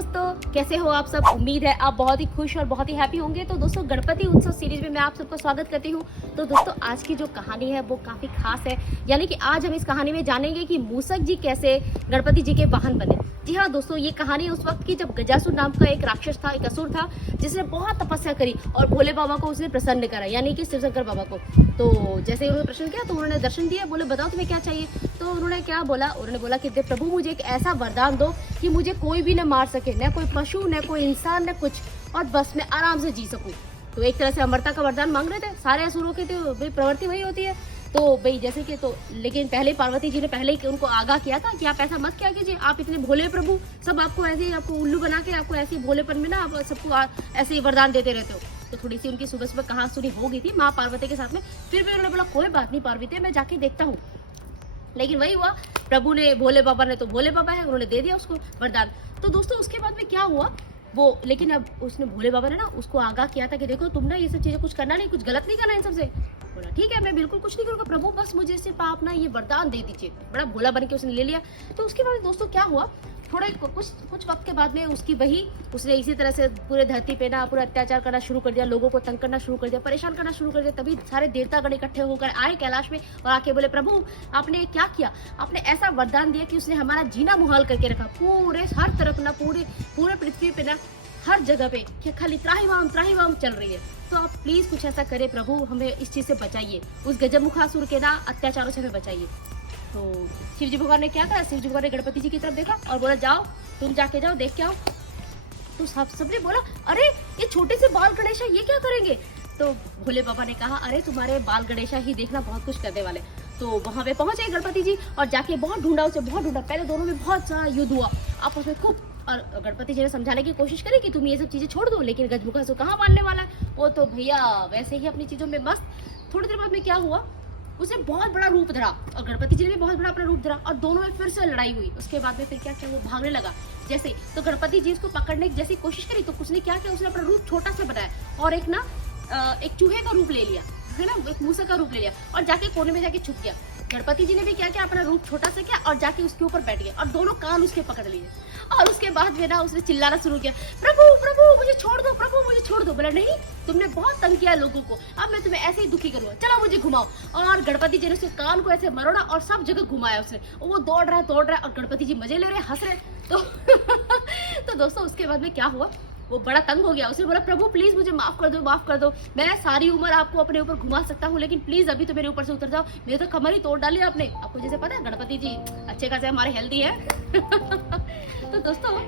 दोस्तों, कैसे हो आप सब। उम्मीद है आप बहुत ही खुश और बहुत ही हैप्पी होंगे। तो दोस्तों, गणपति उत्सव सीरीज में मैं आप सबका स्वागत करती हूँ। तो दोस्तों, आज की जो कहानी है वो काफ़ी खास है, यानी कि आज हम इस कहानी में जानेंगे कि मूसक जी कैसे गणपति जी के वाहन बने। जी हाँ दोस्तों, ये कहानी उस वक्त की जब गजासुर नाम का एक राक्षस था, एक असुर था, जिसने बहुत तपस्या करी और भोले बाबा को उसने प्रसन्न करा, यानी कि शिवशंकर बाबा को। तो जैसे उन्होंने प्रश्न किया तो उन्होंने दर्शन दिया, बोले बताओ तुम्हें क्या चाहिए। तो उन्होंने क्या बोला, उन्होंने बोला कि प्रभु मुझे एक ऐसा वरदान दो कि मुझे कोई भी न मार सके, न कोई पशु, न कोई इंसान, न कुछ, और बस मैं आराम से जी सकूं। तो एक तरह से अमरता का वरदान मांग रहे थे। सारे असुरों की तो प्रवृत्ति वही होती है। तो भाई जैसे कि तो लेकिन पहले पार्वती जी ने पहले ही उनको आगाह किया था कि आप ऐसा मत क्या कीजिए, आप इतने भोले प्रभु, सब आपको ऐसे ही आपको उल्लू बना के आपको ऐसे भोलेपन में ना आप सबको ऐसे ही वरदान देते रहते हो। तो थोड़ी सी उनकी सुबह सुबह कहा सुनी हो गई थी माँ पार्वती के साथ में। फिर भी उन्होंने बोला कोई बात नहीं पार्वती, मैं जाके देखता हूँ। लेकिन वही हुआ, प्रभु ने, भोले बाबा ने, तो भोले बाबा है, उन्होंने दे दिया उसको वरदान। तो दोस्तों उसके बाद में क्या हुआ वो, लेकिन अब उसने, भोले बाबा ने ना उसको आगाह किया था कि देखो तुम ना ये सब चीजें कुछ करना नहीं, कुछ गलत नहीं करना इन सबसे। बोला ठीक है मैं बिल्कुल कुछ नहीं करूंगा प्रभु, बस मुझे सिर्फ आप ना ये वरदान दे दीजिए। बड़ा भोला बन के उसने ले लिया। तो उसके बाद दोस्तों क्या हुआ, थोड़े कुछ वक्त के बाद में उसने इसी तरह से पूरे धरती पे ना पूरा अत्याचार करना शुरू कर दिया, लोगों को तंग करना शुरू कर दिया, परेशान करना शुरू कर दिया। तभी सारे देवतागण इकट्ठे होकर आए कैलाश में और आके बोले प्रभु आपने क्या किया, आपने ऐसा वरदान दिया कि उसने हमारा जीना मुहाल करके रखा। पूरे हर तरफ ना पूरे पृथ्वी पे ना हर जगह पे कि खाली त्राहिमाम चल रही है। तो आप प्लीज कुछ ऐसा करें प्रभु, हमें इस चीज से बचाइए, उस गजमुखासुर के ना अत्याचारों से हमें बचाइए। तो शिवजी भगवान ने क्या कहा, शिवजी भगवान ने गणपति जी की तरफ देखा और बोला जाओ तुम जाके जाओ देख के आओ। तो सबने बोला अरे ये छोटे से बाल गणेशा ये क्या करेंगे। तो भोले बाबा ने कहा अरे तुम्हारे बाल गणेशा ही देखना बहुत कुछ करने वाले। तो वहां पे पहुंचे गणपति जी और जाके बहुत ढूंढा उसे, बहुत ढूंढा। पहले दोनों में बहुत सारा युद्ध हुआ आपस में खूब, और गणपति जी ने समझाने की कोशिश करी कि तुम ये सब चीजें छोड़ दो, लेकिन गजमुखासुर कहाँ मानने वाला है, वो तो भैया वैसे ही अपनी चीजों में मस्त। थोड़ी देर बाद में क्या हुआ, उसने बहुत बड़ा रूप धरा और गणपति जी ने भी बहुत बड़ा अपना रूप धरा और दोनों में फिर से लड़ाई हुई। उसके बाद में फिर क्या किया, वो भागने लगा जैसे, तो गणपति जी इसको पकड़ने की जैसी कोशिश करी तो उसने क्या किया, उसने अपना रूप छोटा सा बनाया और एक चूहे का रूप ले लिया, है ना, एक मूसक का रूप ले लिया और जाके कोने में जाके छुप गया। गणपति जी ने भी क्या किया, अपना रूप छोटा सा किया और जाके उसके ऊपर बैठ गया और दोनों कान उसके पकड़ लिए। और उसके बाद में ना उसने चिल्लाना शुरू किया प्रभु प्रभु मुझे छोड़ दो, प्रभु मुझे छोड़ दो। बोला नहीं तुमने बहुत तंग किया लोगों को, अब मैं तुम्हें ऐसे ही दुखी करूंगा, चलो मुझे घुमाओ। और गणपति जी ने उसके कान को ऐसे मरोड़ा और सब जगह घुमाया उसने। वो दौड़ रहा है और गणपति जी मजे ले रहे, हंस रहे। तो दोस्तों उसके बाद में क्या हुआ, वो बड़ा तंग हो गया। उसने बोला प्रभु प्लीज मुझे माफ कर दो, मैं सारी उम्र आपको अपने ऊपर घुमा सकता हूँ, लेकिन प्लीज अभी तो मेरे ऊपर से उतर जाओ, मेरे तो कमर ही तोड़ डाली आपने। आपको जैसे पता है गणपति जी अच्छे खासे हमारे हेल्दी है। तो दोस्तों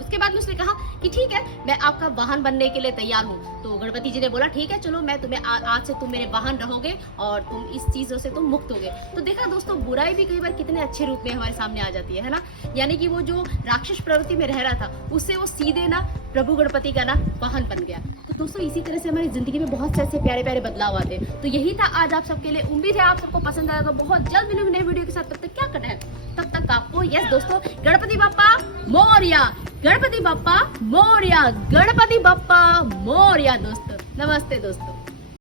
उसके बाद में उसने कहा कि ठीक है मैं आपका वाहन बनने के लिए तैयार हूँ। तो गणपति जी ने बोला ठीक है चलो मैं तुम्हें आज से तुम मेरे वाहन रहोगे और तुम इस चीजों से तुम मुक्त होगे। तो देखा दोस्तों बुराई भी कई बार कितने अच्छे रूप में हमारे सामने आ जाती है ना, यानी कि वो जो राक्षस प्रवृत्ति में रह रहा था उससे वो सीधे ना प्रभु गणपति का ना वाहन बन गया। तो दोस्तों इसी तरह से हमारी जिंदगी में बहुत से ऐसे प्यारे प्यारे बदलाव आते हैं। तो यही था आज आप सबके लिए, उम्मीद है आप सबको पसंद आएगा। बहुत जल्द मिलेंगे नए वीडियो के साथ, तब तक क्या करना है, तब तक आपको यस दोस्तों गणपति बाप्पा मोरया, गणपति बाप्पा मोरया, गणपति बाप्पा मोरया दोस्तों। नमस्ते दोस्तों।